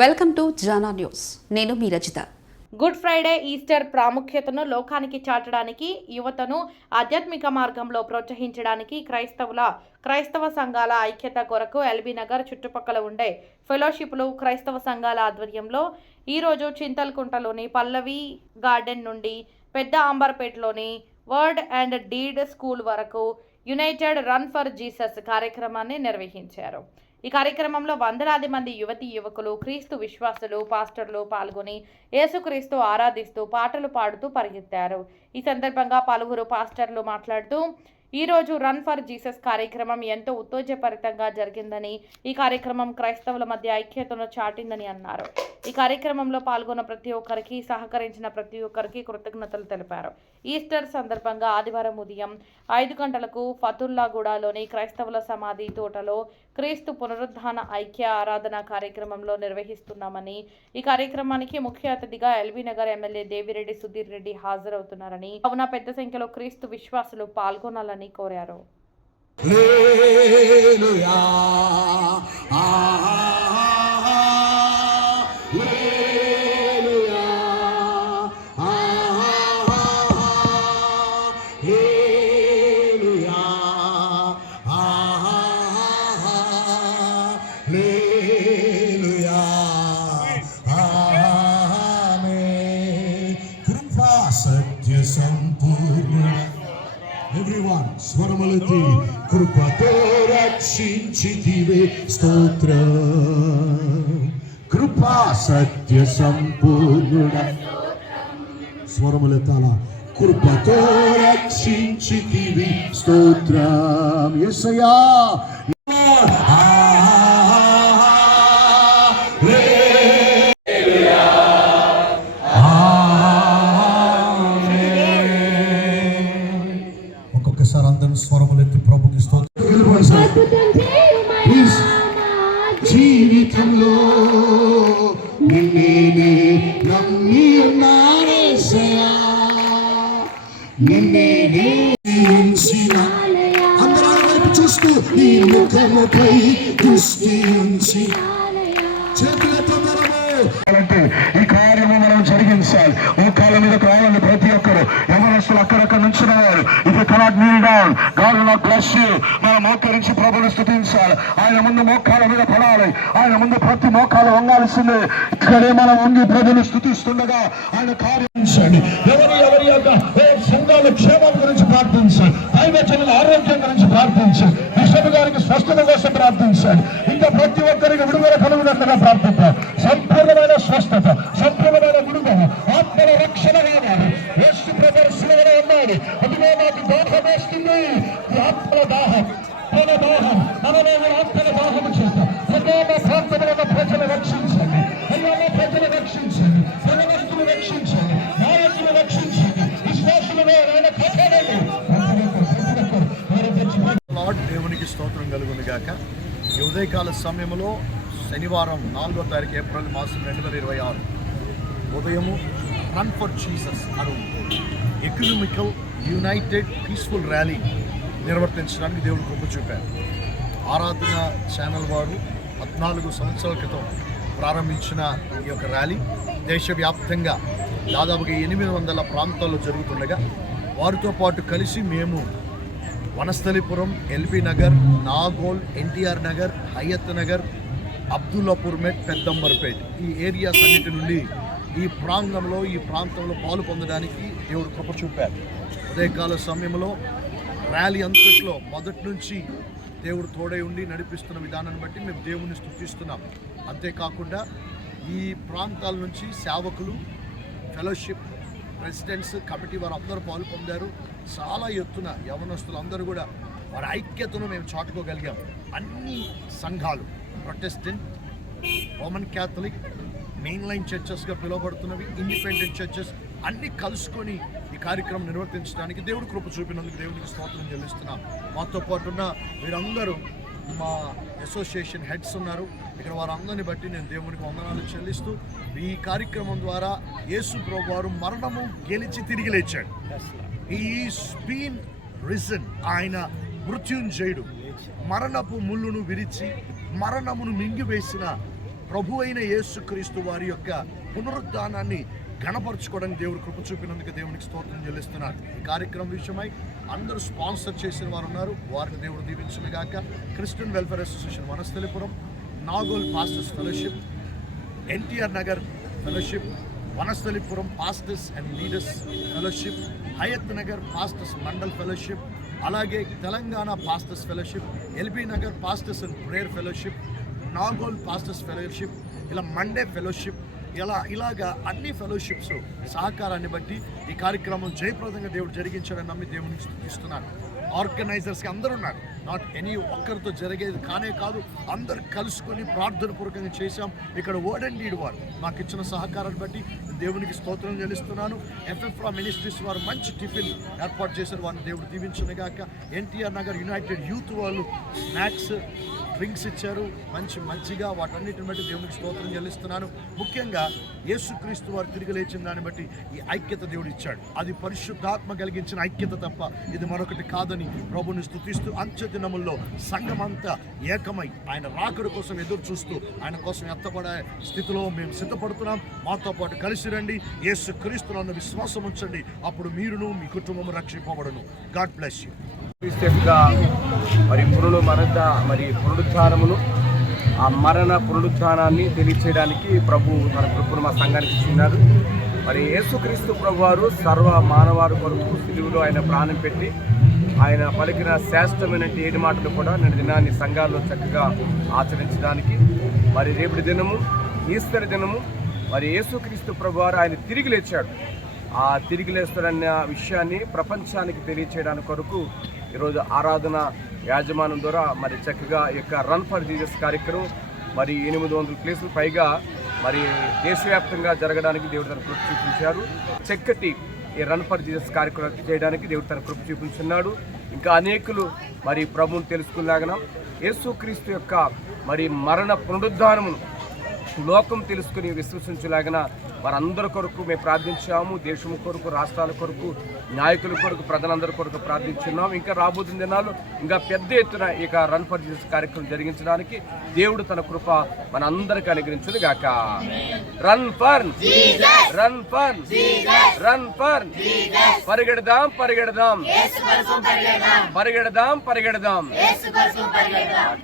Welcome to Jana news. నేను మీ Rachitha. Good Friday, Easter ప్రాముఖ్యతను లోకానికి చాటడానికి, యువతను ఆధ్యాత్మిక మార్గంలో ప్రోత్సహించడానికి క్రైస్తవ సంఘాల ఐక్యత కొరకు ఎల్బీ నగర్ చుట్టుపక్కల ఉండే ఫెలోషిప్లు క్రైస్తవ సంఘాల ఆధ్వర్యంలో ఈరోజు చింతల్కుంటలోని పల్లవి గార్డెన్ నుండి పెద్ద అంబర్పేటలోని వర్డ్ అండ్ డీడ్ స్కూల్ వరకు యునైటెడ్ రన్ ఫర్ జీసస్ కార్యక్రమాన్ని నిర్వహించారు. ఈ కార్యక్రమంలో వందలాది మంది యువతీ యువకులు, క్రీస్తు విశ్వాసులు, పాస్టర్లు పాల్గొని యేసుక్రీస్తు ఆరాధిస్తూ పాటలు పాడుతూ పరిగెత్తారు. ఈ సందర్భంగా పలువురు పాస్టర్లు మాట్లాడుతూ ఈరోజు రన్ ఫర్ జీసస్ కార్యక్రమం ఎంతో ఉత్తేజభరితంగా జరిగిందని, ఈ కార్యక్రమం క్రైస్తవుల మధ్య ఐక్యతను చాటిందని అన్నారు. ఈ కార్యక్రమంలో పాల్గొన్న ప్రతి ఒక్కరికి, సహకరించిన ప్రతి ఒక్కరికి కృతజ్ఞతలు తెలిపారు. ఈస్టర్ సందర్భంగా ఆదివారం ఉదయం 5 గంటలకు ఫతుల్లాగూడలోని క్రైస్తవుల సమాధి తోటలో క్రీస్తు పునరుద్ధాన ఐక్య ఆరాధన కార్యక్రమంలో నిర్వహిస్తున్నామని, ఈ కార్యక్రమానికి ముఖ్య అతిథిగా ఎల్బీ నగర్ ఎమ్మెల్యే దేవిరెడ్డి సుధీర్ రెడ్డి హాజరవుతున్నారని, కావున పెద్ద సంఖ్యలో క్రీస్తు విశ్వాసులు పాల్గొనాలని కోరారు. సత్య సంపూర్ణ ఎవ్రీవన్ స్వరములెత్తి కృపతో రక్షించితివే స్తోత్రం. కృపా సత్య సంపూర్ణ స్వరములెత్తాల కృపతో రక్షించితివే స్తోత్రం. యేసయ్యా అందరం స్వరములెత్తి ప్రభుకి స్తోత్రం. జీవితంలో నిన్నే నమ్మి ఉన్నానేసయ్యా, నిన్నే ఉంచిన అందరం వైపు చూస్తూ నీ ముఖముపై దృష్టి ఉంచి చేతులతో అంటే ఈ కార్యము మనం జరిగించాలి. ఓ కాలం మీద రావాలని ప్రతి ఒక్కరు యవనస్తులు అక్కడక్కడ నుంచున్నారు. ఇది cannot Neel down. God will not bless you. మనం మోకరించి ప్రభువుని స్తుతించాలి. ఆయన ముందు మోకాల మీద పడాలి. ఆయన ముందు ప్రతి మోకాలు వంగాల్సిందే. ఇక్కడే మనం వంగి ప్రభువుని స్తుతిస్తుండగా ఆయన కార్యించండి. ఎవరి యొక్క సంఘాల క్షేమం గురించి ప్రార్థించండి. దైవజనుల ఆరోగ్యం గురించి ప్రార్థించండి. బిషప్ గారికి స్వస్థత కోసం ప్రార్థించండి. ఇంకా ప్రతి ఒక్కరికి విడుదల కలుగునట్లుగా ప్రార్థిద్దాం. సంపూర్ణమైన స్వస్థత, సంపూర్ణమైన విడుదల, ఆత్మల రక్షణ కావాలి. యేసు ప్రదర్శనలో ఉన్నాడు. అదిగో నాకు దాహం వేస్తుంది. ఆత్మల దాహం, మన దాహం, మనలో ఆత్మల దాహము చేస్తాం. అయ్యా ప్రాంతంలో ఉన్న ప్రజలు రక్షించండి. అయ్యా ప్రజలు రక్షించండి. జనవస్తులు రక్షించండి. నాయకులు రక్షించండి. విశ్వాసులలో ఆయన కథలను దేవునికి స్తోత్రం కలుగును గాక. ఈ ఉదయకాల సమయంలో శనివారం 4వ తారీఖు ఏప్రిల్ మాసం 2026 ఉదయము రన్ ఫర్ జీసస్ అను ఎకనామికల్ యునైటెడ్ పీస్ఫుల్ ర్యాలీ నిర్వర్తించడానికి దేవుడు కృప చూపారు. ఆరాధన ఛానల్ వారు 14 సంవత్సరాల క్రితం ప్రారంభించిన ఈ యొక్క ర్యాలీ దేశవ్యాప్తంగా దాదాపుగా 800 ప్రాంతాల్లో జరుగుతుండగా వారితో పాటు కలిసి మేము వనస్థలిపురం, ఎల్బీ నగర్, నాగోల్, ఎన్టీఆర్ నగర్, హయత్ నగర్, అబ్దుల్లాపూర్ మెట్, పెద్దంబర్పేట్ ఈ ఏరియాస్ అన్నిటి నుండి ఈ ప్రాంతంలో పాలు పొందడానికి దేవుడు కృప చూపారు. ఉదయకాల సమయంలో ర్యాలీ అంతట్లో మొదటి నుంచి దేవుడు తోడై ఉండి నడిపిస్తున్న విధానాన్ని బట్టి మేము దేవుణ్ణి స్తుతిస్తున్నాం. అంతేకాకుండా ఈ ప్రాంతాల నుంచి సేవకులు, ఫెలోషిప్ ప్రెసిడెంట్స్, కమిటీ వారు అందరూ పాలు పొందారు. చాలా ఎత్తున యవనస్తులు అందరూ కూడా వారి ఐక్యతను మేము చాటుకోగలిగాం. అన్ని సంఘాలు, Protestant, Roman Catholic, main line చర్చెస్గా పిలువబడుతున్నవి, ఇండిపెండెంట్ చర్చెస్ అన్నీ కలుసుకొని ఈ కార్యక్రమం నిర్వర్తించడానికి దేవుడు కృప చూపినందుకు దేవునికి స్తోత్రం చెల్లిస్తున్నాం. మాతో పాటు ఉన్న వీరందరూ మా అసోసియేషన్ హెడ్స్ ఉన్నారు. ఇక్కడ వారందరిని బట్టి నేను దేవునికి వందనాలు చెల్లిస్తూ ఈ కార్యక్రమం ద్వారా యేసు ప్రభువారు మరణము గెలిచి తిరిగి లేచాడు. He is been risen. ఆయన మృత్యుంజయుడు. మరణపు ముళ్ళును విరిచి మరణమును మింగివేసిన ప్రభు అయిన యేసుక్రీస్తు వారి యొక్క పునరుద్ధానాన్ని గణపరచుకోవడానికి దేవుడు కృప చూపినందుకు దేవునికి స్తోత్రం చెల్లిస్తున్నారు. ఈ కార్యక్రమం విషయమై అందరూ స్పాన్సర్ చేసిన వారు ఉన్నారు, వారిని దేవుడు దీవించునుగాక. Christian welfare association Vanasthalipuram, Nagole pastors fellowship, NTR Nagar fellowship, Vanasthalipuram pastors and leaders fellowship, Hayat Nagar pastors mandal fellowship, అలాగే Telangana pastors fellowship, LB Nagar pastors and prayer fellowship, Nagole pastors fellowship, ఇలా మండే ఫెలోషిప్, ఇలాగా అన్ని ఫెలోషిప్స్ సహకారాన్ని బట్టి ఈ కార్యక్రమం జయప్రదంగా దేవుడు జరిగించాడని నమ్మి దేవునికి స్తుతిస్తున్నాను. ఆర్గనైజర్స్కి అందరూ ఉన్నారు, నాట్ ఎనీ ఒక్కరితో జరిగేది కానే కాదు, అందరు కలుసుకొని ప్రార్థన పూర్వకంగా చేశాం. ఇక్కడ వర్డ్ అండ్ డీడ్ వారు మాకు ఇచ్చిన సహకారాన్ని బట్టి దేవునికి స్తోత్రం చెల్లిస్తున్నాను. ఎఫ్ఎఫ్రా మినిస్ట్రీస్ వారు మంచి టిఫిన్ ఏర్పాటు చేశారు, వారిని దేవుడు దీవించునుగాక. ఎన్టీఆర్ నగర్ యునైటెడ్ యూత్ వాళ్ళు స్నాక్స్, డ్రింక్స్ ఇచ్చారు, మంచి మజ్జిగ, వాటన్నిటిని బట్టి దేవునికి స్తోత్రం చెల్లిస్తున్నాను. ముఖ్యంగా యేసుక్రీస్తు వారు తిరిగి లేచిన దాన్ని బట్టి ఈ ఐక్యత దేవుడు ఇచ్చాడు. అది పరిశుద్ధాత్మ కలిగించిన ఐక్యత తప్ప ఇది మరొకటి కాదని ప్రభుని స్తుతిస్తూ అంత్య దినముల్లో సంఘమంతా ఏకమై ఆయన రాకడ కోసం ఎదురు చూస్తూ ఆయన కోసం ఎత్తపడే స్థితిలో మేము సిద్ధపడుతున్నాం. మాతో పాటు కలిసి రండి, యేసుక్రీస్తునందు విశ్వాసం ఉంచండి, అప్పుడు మీరును మీ కుటుంబం రక్షింపబడును. God bless you. మరి పునరుద్ధానమును, ఆ మరణ పునరుద్ధానాన్ని తెలియచేయడానికి ప్రభు తన కృపను మా సంఘానికి ఇచ్చినారు. మరి యేసుక్రీస్తు ప్రభు వారు సర్వ మానవారు కొరకు సిలువలో ఆయన ప్రాణం పెట్టి ఆయన పలికిన శ్రేష్టమైన 7 మాటలు కూడా నేటి దినాన్ని సంఘాల్లో చక్కగా ఆచరించడానికి, మరి రేపటి దినము ఈస్టర్ దినము, మరి యేసుక్రీస్తు ప్రభు వారు ఆయన తిరిగి లేచాడు. ఆ తిరిగి లేస్తాడన్న విషయాన్ని ప్రపంచానికి తెలియచేయడానికి కొరకు ఈరోజు ఆరాధన యాజమాన్యం ద్వారా మరి చక్కగా ఈ యొక్క రన్ ఫర్ జీసస్ కార్యక్రమం మరి 800 ప్లేసులు పైగా మరి దేశవ్యాప్తంగా జరగడానికి దేవుడు తన కృప చూపించారు. చక్కటి ఈ రన్ ఫర్ జీసస్ కార్యక్రమం చేయడానికి దేవుడు తన కృప చూపించున్నాడు. ఇంకా అనేకులు మరి ప్రభువును తెలుసుకునేలాగన యేసుక్రీస్తు యొక్క మరి మరణ పునరుద్ధానమును లోకం తెలుసుకుని విశ్వసించలాగిన వారందరి కొరకు మేము ప్రార్థించాము. దేశం కొరకు, రాష్ట్రాల కొరకు, నాయకుల కొరకు, ప్రజలందరి కొరకు ప్రార్థించున్నాము. ఇంకా రాబోతున్న దినాలు ఇంకా పెద్ద ఎత్తున ఇక రన్ ఫర్ జీసస్ కార్యక్రమం జరిగించడానికి దేవుడు తన కృప మన అందరికీ అనుగ్రహించును గాక. Run for Jesus, run for Jesus, run for Jesus. పరిగెడదాం పరిగెడదాం, యేసు కోసం పరిగెడదాం, పరిగెడదాం పరిగెడదాం, యేసు కోసం పరిగెడదాం.